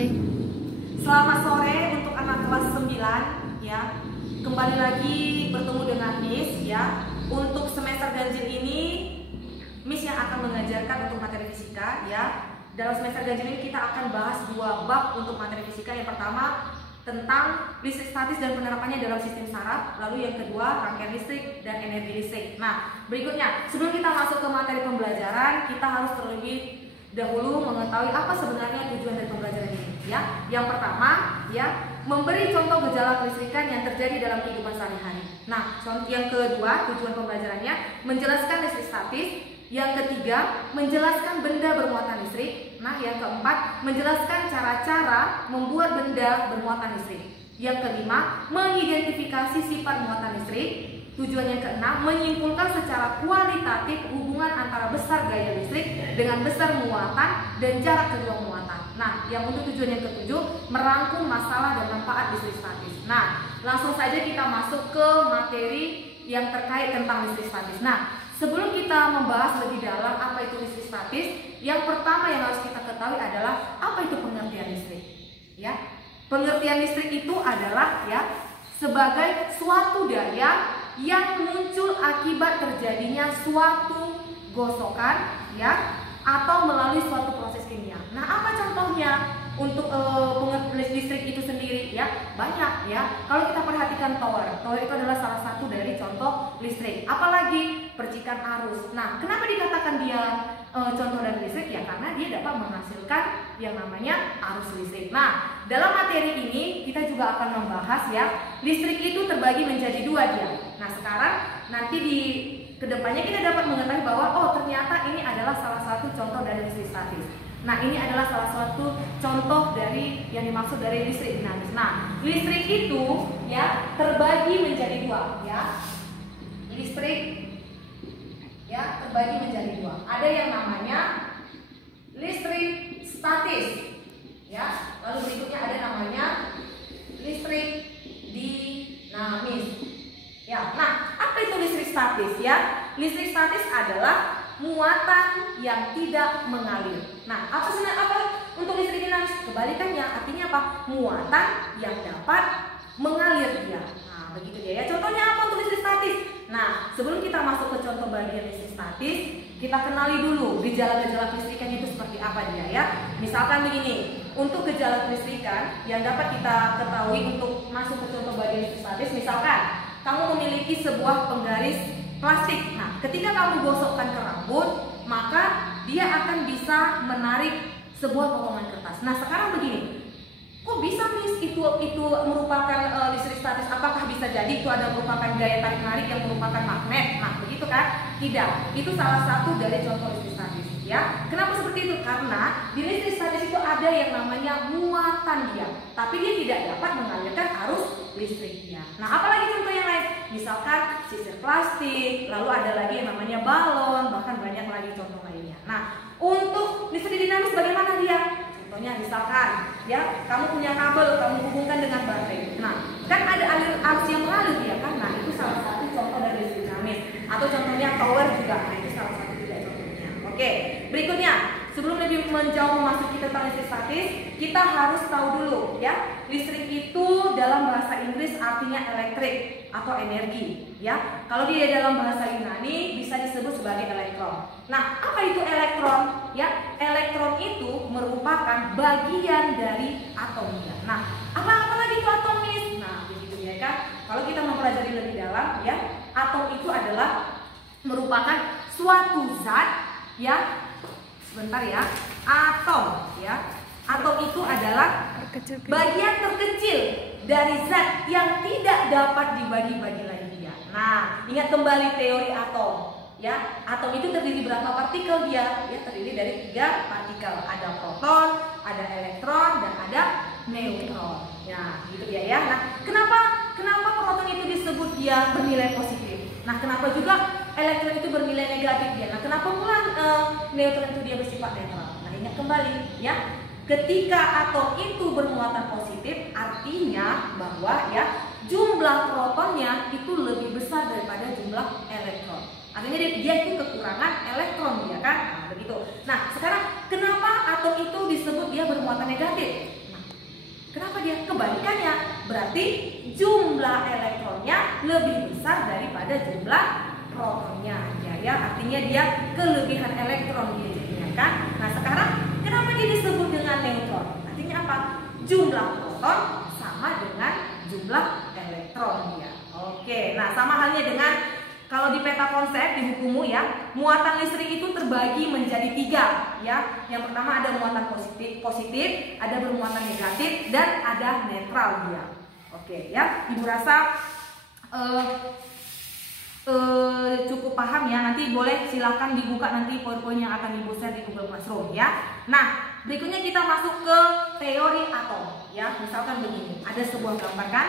Hai. Selamat sore untuk anak kelas 9 ya. Kembali lagi bertemu dengan Miss ya. Untuk semester ganjil ini Miss yang akan mengajarkan untuk materi fisika ya. Dalam semester ganjil ini kita akan bahas dua bab untuk materi fisika. Yang pertama tentang listrik statis dan penerapannya dalam sistem saraf. Lalu yang kedua rangkaian listrik dan energi listrik. Nah, berikutnya sebelum kita masuk ke materi pembelajaran, kita harus terlebih dahulu mengetahui apa sebenarnya tujuan dari pembelajaran ini ya. Yang pertama ya, memberi contoh gejala kelistrikan yang terjadi dalam kehidupan sehari-hari. Nah, yang kedua tujuan pembelajarannya menjelaskan listrik statis. Yang ketiga menjelaskan benda bermuatan listrik. Nah, yang keempat menjelaskan cara-cara membuat benda bermuatan listrik. Yang kelima mengidentifikasi sifat muatan listrik. Tujuan yang keenam menyimpulkan secara kualitatif hubungan antara besar gaya listrik dengan besar muatan dan jarak kedua muatan. Nah, yang untuk tujuan yang ketujuh merangkum masalah dan manfaat listrik statis. Nah, langsung saja kita masuk ke materi yang terkait tentang listrik statis. Nah, sebelum kita membahas lebih dalam apa itu listrik statis, yang pertama yang harus kita ketahui adalah apa itu pengertian listrik. Ya, pengertian listrik itu adalah ya sebagai suatu daya yang muncul akibat terjadinya suatu gosokan ya atau melalui suatu proses kimia. Nah, apa contohnya untuk listrik itu sendiri ya? Banyak ya. Kalau kita perhatikan tower itu adalah salah satu dari contoh listrik. Apalagi percikan arus. Nah, kenapa dikatakan dia contoh dari listrik ya? Karena dia dapat menghasilkan yang namanya arus listrik. Nah, dalam materi ini kita juga akan membahas ya, listrik itu terbagi menjadi dua dia. Nah, sekarang nanti di kedepannya kita dapat mengetahui bahwa oh ternyata ini adalah salah satu contoh dari listrik statis. Nah, ini adalah salah satu contoh dari yang dimaksud dari listrik dinamis. Nah, listrik itu ya terbagi menjadi dua ya. Listrik ya terbagi menjadi dua. Ada yang namanya listrik statis ya. Lalu berikutnya ada namanya listrik dinamis. Ya, nah apa itu listrik statis ya? Listrik statis adalah muatan yang tidak mengalir. Nah, apa untuk listrik dinamis? Kebalikannya, artinya apa? Muatan yang dapat mengalir dia. Nah, begitu dia ya. Contohnya apa untuk listrik statis? Nah, sebelum kita masuk ke contoh bagian listrik statis, kita kenali dulu gejala-gejala kelistrikan itu seperti apa dia ya. Misalkan begini, untuk gejala kelistrikan yang dapat kita ketahui untuk masuk ke contoh bagian listrik statis, misalkan kamu memiliki sebuah penggaris plastik. Nah, ketika kamu gosokkan ke rambut, maka dia akan bisa menarik sebuah potongan kertas. Nah, sekarang begini, kok bisa Miss itu merupakan listrik statis? Apakah bisa jadi itu ada merupakan gaya tarik menarik yang merupakan magnet? Nah, begitu kan? Tidak. Itu salah satu dari contoh listrik statis. Ya, kenapa seperti itu? Karena di listrik statis itu ada yang namanya muatan dia, tapi dia tidak dapat mengalirkan arus listriknya. Nah, apalagi contoh yang lain? Misalkan sisir plastik, lalu ada lagi yang namanya balon, bahkan banyak lagi contoh lainnya. Nah, untuk listrik dinamis bagaimana dia? Contohnya misalkan ya, kamu punya kabel, kamu hubungkan dengan baterai. Nah, kan ada arus yang mengalir ya kan? Nah, itu salah satu contoh dari listrik dinamis. Atau contohnya tower juga. Nah, itu salah satu juga contohnya. Oke, berikutnya, sebelum lebih menjauh memasuki tentang listrik statis, kita harus tahu dulu ya, listrik itu dalam bahasa Inggris artinya elektrik atau energi ya. Kalau dia dalam bahasa Yunani bisa disebut sebagai elektron. Nah, apa itu elektron? Ya, elektron itu merupakan bagian dari atom ya. Nah, apa lagi itu atom Miss? Nah, begitu ya kan. Kalau kita mempelajari lebih dalam ya, atom itu adalah merupakan suatu zat ya. Sebentar ya, atom ya. Atom itu adalah bagian terkecil dari zat yang tidak dapat dibagi-bagi lagi ya. Nah, ingat kembali teori atom ya. Atom itu terdiri berapa partikel dia? Ya, terdiri dari 3 partikel. Ada proton, ada elektron, dan ada neutron. Ya, gitu ya. Nah, kenapa proton itu disebut dia bernilai positif? Nah, kenapa juga elektron itu bernilai negatif dia? Nah, kenapa pula neutron itu dia bersifat netral? Nah, ingat kembali ya. Ketika atom itu bermuatan positif, artinya bahwa ya jumlah protonnya itu lebih besar daripada jumlah elektron. Artinya dia itu kekurangan elektron ya kan? Nah, begitu. Nah, sekarang kenapa atom itu disebut dia bermuatan negatif? Nah, kebalikannya, berarti jumlah elektronnya lebih besar daripada jumlah protonnya. Ya, artinya dia kelebihan elektron dia jadinya kan. Nah, sekarang kenapa dia disebut dengan neutron? Artinya apa? Jumlah proton sama dengan jumlah elektron dia. Oke, nah sama halnya dengan kalau di peta konsep di bukumu ya, muatan listrik itu terbagi menjadi 3 ya. Yang pertama ada muatan positif, ada bermuatan negatif, dan ada netral dia. Oke ya, Ibu rasa cukup paham ya. Nanti boleh silahkan dibuka nanti poin-poin yang akan Ibu share di Google Classroom ya. Nah, berikutnya kita masuk ke teori atom ya. Misalkan begini, ada sebuah gambar kan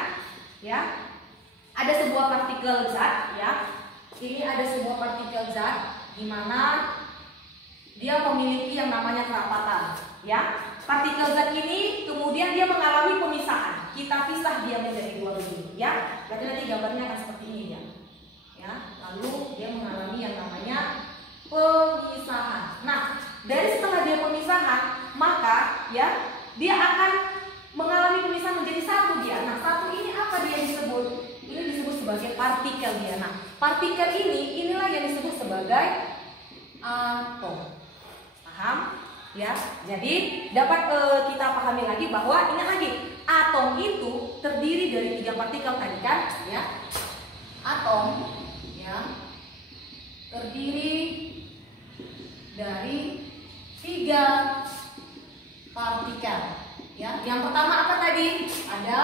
ya. Ada sebuah partikel zat ya. Ini ada sebuah partikel zat di mana dia memiliki yang namanya kerapatan ya. Partikel zat ini kemudian dia mengalami pemisahan. Kita pisah dia menjadi 2 begini ya. Berarti nanti gambarnya akan seperti ini ya. Ya, lalu dia mengalami yang namanya pemisahan. Nah, dari setelah dia pemisahan, maka ya dia akan mengalami pemisahan menjadi 1 dia. Nah, 1 ini apa dia disebut? Ini disebut sebagai partikel dia. Nah, partikel inilah yang disebut sebagai atom. Paham? Ya. Jadi dapat kita pahami lagi bahwa ingat lagi, atom itu terdiri dari 3 partikel tadi kan, ya. Atom ya terdiri dari 3 partikel. Ya. Yang pertama apa tadi? Ada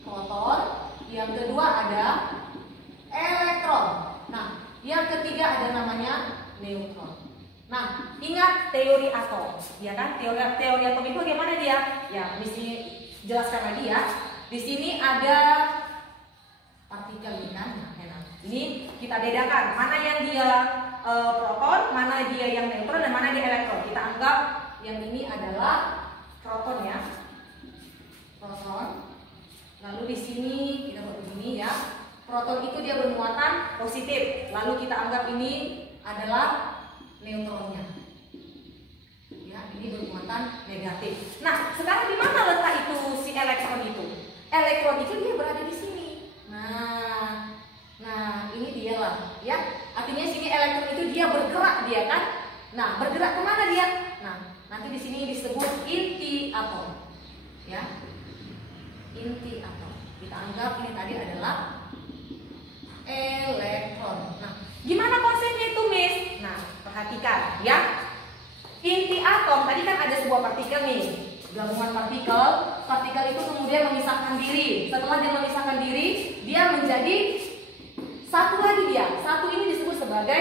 proton. Yang kedua ada elektron. Nah, yang ketiga ada namanya neutron. Nah, ingat teori atom, ya kan? Teori atom itu bagaimana dia? Ya, di sini jelaskan lagi ya. Di sini ada partikel kan? Ini kita bedakan mana yang dia proton, mana dia yang neutron, dan mana dia elektron. Kita anggap yang ini adalah proton ya. Proton. Lalu di sini kita buat begini ya. Proton itu dia bermuatan positif. Lalu kita anggap ini adalah neutronnya. Ya, ini bermuatan negatif. Nah, sekarang di mana letak itu si elektron itu? Elektron itu dia berada di sini. Nah, ini dia lah, ya. Artinya sini elektron itu dia bergerak dia kan. Nah, bergerak kemana dia? Nah, nanti di sini disebut inti atom, ya. Inti atom. Kita anggap ini tadi adalah elektron. Nah, gimana konsepnya itu, Miss? Nah, perhatikan ya. Inti atom tadi kan ada sebuah partikel nih, gabungan partikel. Partikel itu kemudian memisahkan diri. Setelah dia memisahkan diri, dia menjadi satu lagi dia. Satu ini disebut sebagai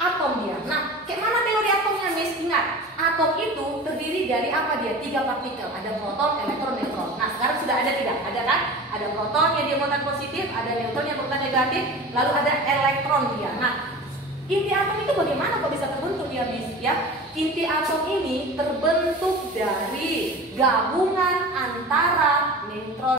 atom dia. Nah, kayak mana teori atomnya, Miss? Ingat, atom itu terdiri dari apa dia? 3 partikel. Ada proton, elektron, neutron. Nah, sekarang sudah ada tidak? Ada kan? Ada proton yang dia muatan positif, ada neutron yang muatan negatif, lalu ada elektron dia. Nah, inti atom itu bagaimana kok bisa terbentuk dia, Miss? Ya, inti atom ini terbentuk dari gabungan antara neutron